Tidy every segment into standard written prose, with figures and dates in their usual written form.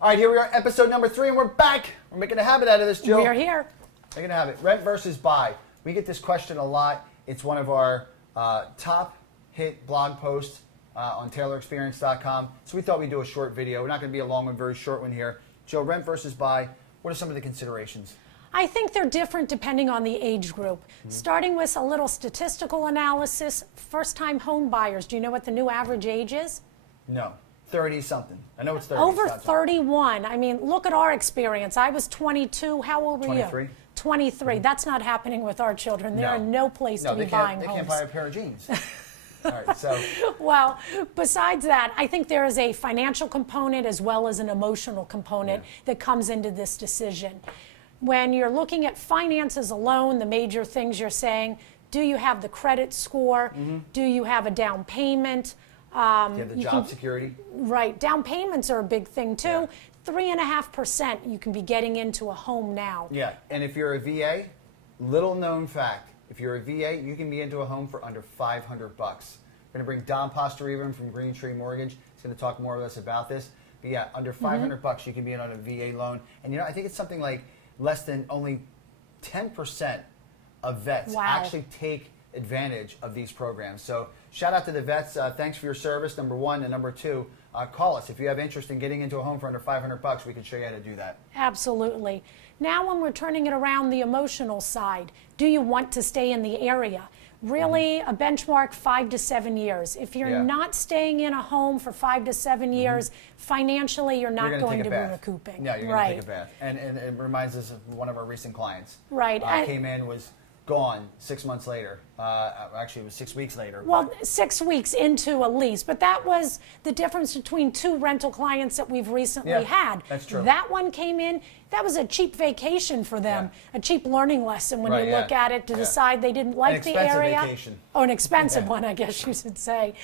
All right, here we are, episode number 3, and we're back. We're making a habit out of this, Jill. We are here. Making a habit. Rent versus buy. We get this question a lot. It's one of our top hit blog posts on TaylorExperience.com. So we thought we'd do a short video. We're not going to be a long one, very short one here. Jill, rent versus buy. What are some of the considerations? I think they're different depending on the age group. Starting with a little statistical analysis, first-time home buyers. Do you know what the new average age is? No. 30-something. I know it's 30. Over 31. I mean, look at our experience. I was 22. How old were 23. you? 23. That's not happening with our children. They're in no place to be buying homes. They can't buy a pair of jeans. All right, so. Well, besides that, I think there is a financial component as well as an emotional component that comes into this decision. When you're looking at finances alone, the major things you're saying, do you have the credit score? Do you have a down payment? You have the job security. Right. Down payments are a big thing, too. 3.5% you can be getting into a home now. Yeah, and if you're a VA, little known fact, if you're a VA, you can be into a home for under $500. We're going to bring Don Posterivan from Green Tree Mortgage. He's going to talk more with us about this. But yeah, under $500 you can be in on a VA loan. And you know, I think it's something like less than only 10% of vets actually take advantage of these programs. So shout out to the vets. Thanks for your service, number one. And number two, call us. If you have interest in getting into a home for under $500, we can show you how to do that. Absolutely. Now when we're turning it around the emotional side, do you want to stay in the area? Really, a benchmark 5 to 7 years. If you're not staying in a home for 5 to 7 years, financially you're not going to be recouping. Yeah, you're going to take a bath. And it reminds us of one of our recent clients. Right. Came in, was gone 6 months later. Actually, it was 6 weeks later. Well, 6 weeks into a lease. But that was the difference between two rental clients that we've recently had. That's true. That one came in, that was a cheap vacation for them, a cheap learning lesson when you look at it to decide they didn't like the area. Vacation. Oh, an expensive one, I guess you should say.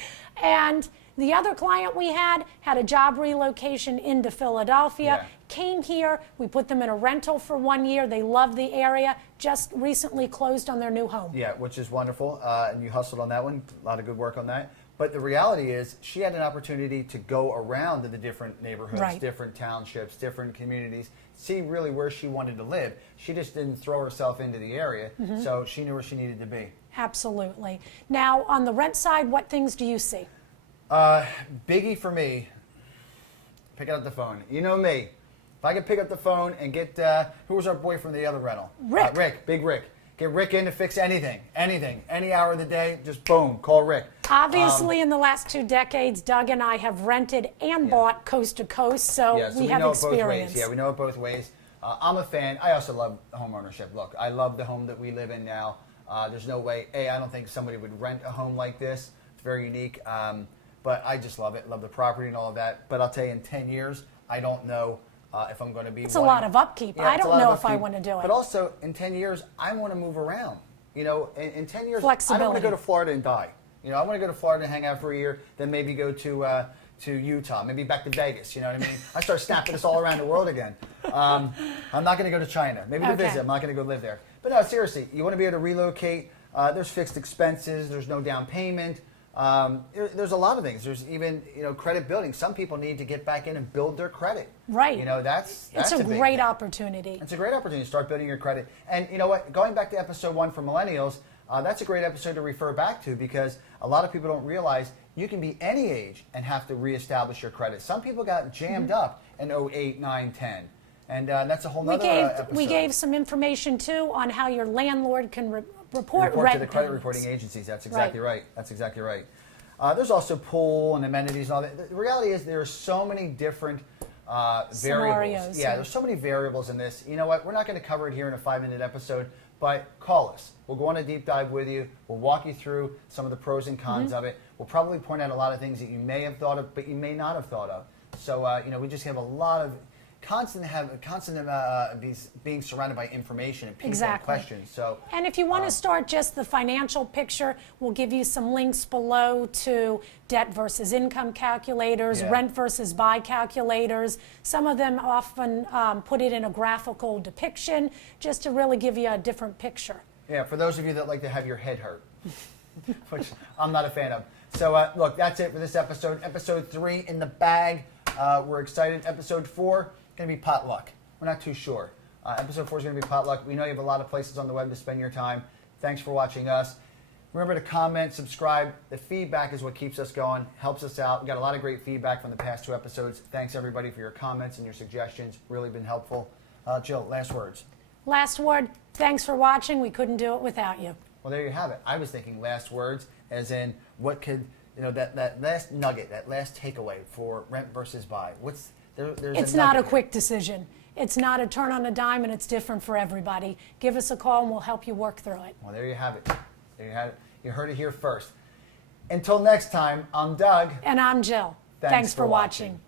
And the other client we had a job relocation into Philadelphia, came here, we put them in a rental for 1 year, they love the area, just recently closed on their new home. Yeah, which is wonderful, and you hustled on that one, a lot of good work on that. But the reality is, she had an opportunity to go around to the different neighborhoods, different townships, different communities, see really where she wanted to live. She just didn't throw herself into the area, so she knew where she needed to be. Absolutely. Now, on the rent side, what things do you see? Biggie for me, picking up the phone. You know me. If I could pick up the phone and get, who was our boy from the other rental? Rick. Big Rick. Get Rick in to fix anything, any hour of the day, just boom, call Rick. Obviously, in the last 2 decades, Doug and I have rented and bought coast to coast, so we have experience. Yeah, we know it both ways. I'm a fan. I also love home ownership. Look, I love the home that we live in now. There's no way, I don't think somebody would rent a home like this. It's very unique. But I just love it, love the property and all of that. But I'll tell you, in 10 years, I don't know if I'm going to be. It's a lot of upkeep. I don't know if I want to do it. But also, in 10 years, I want to move around. You know, in 10 years, flexibility. I don't want to go to Florida and die. You know, I want to go to Florida and hang out for a year, then maybe go to Utah, maybe back to Vegas. You know what I mean? I start snapping this all around the world again. I'm not going to go to China. Maybe to visit. I'm not going to go live there. But no, seriously, you want to be able to relocate. There's fixed expenses. There's no down payment. There's a lot of things. There's even, credit building. Some people need to get back in and build their credit. Right. You know, that's a great opportunity. It's a great opportunity to start building your credit. And you know what? Going back to episode 1 for millennials, that's a great episode to refer back to, because a lot of people don't realize you can be any age and have to reestablish your credit. Some people got jammed up in 08, 9, 10. And that's a whole other episode. We gave some information, too, on how your landlord can report to the credit reporting agencies. That's exactly right. That's exactly right. There's also pool and amenities and all that. The reality is there are so many different variables. Yeah, there's so many variables in this. You know what? We're not going to cover it here in a 5-minute episode, but call us. We'll go on a deep dive with you. We'll walk you through some of the pros and cons of it. We'll probably point out a lot of things that you may have thought of, but you may not have thought of. So, we just have a lot of being surrounded by information and people and questions. So, and if you want to start just the financial picture, we'll give you some links below to debt versus income calculators, rent versus buy calculators. Some of them often put it in a graphical depiction just to really give you a different picture. Yeah, for those of you that like to have your head hurt, which I'm not a fan of. So, look, that's it for this episode. Episode 3 in the bag. We're excited. Episode 4 going to be potluck. We're not too sure. Episode 4 is going to be potluck. We know you have a lot of places on the web to spend your time. Thanks for watching us. Remember to comment, subscribe. The feedback is what keeps us going, helps us out. We got a lot of great feedback from the past 2 episodes. Thanks, everybody, for your comments and your suggestions. Really been helpful. Jill, last words. Last word, thanks for watching. We couldn't do it without you. Well, there you have it. I was thinking last words as in what could, that last nugget, that last takeaway for rent versus buy. It's not a quick decision. It's not a turn on a dime, and it's different for everybody. Give us a call, and we'll help you work through it. Well, there you have it. There you have it. You heard it here first. Until next time, I'm Doug. And I'm Jill. Thanks for watching.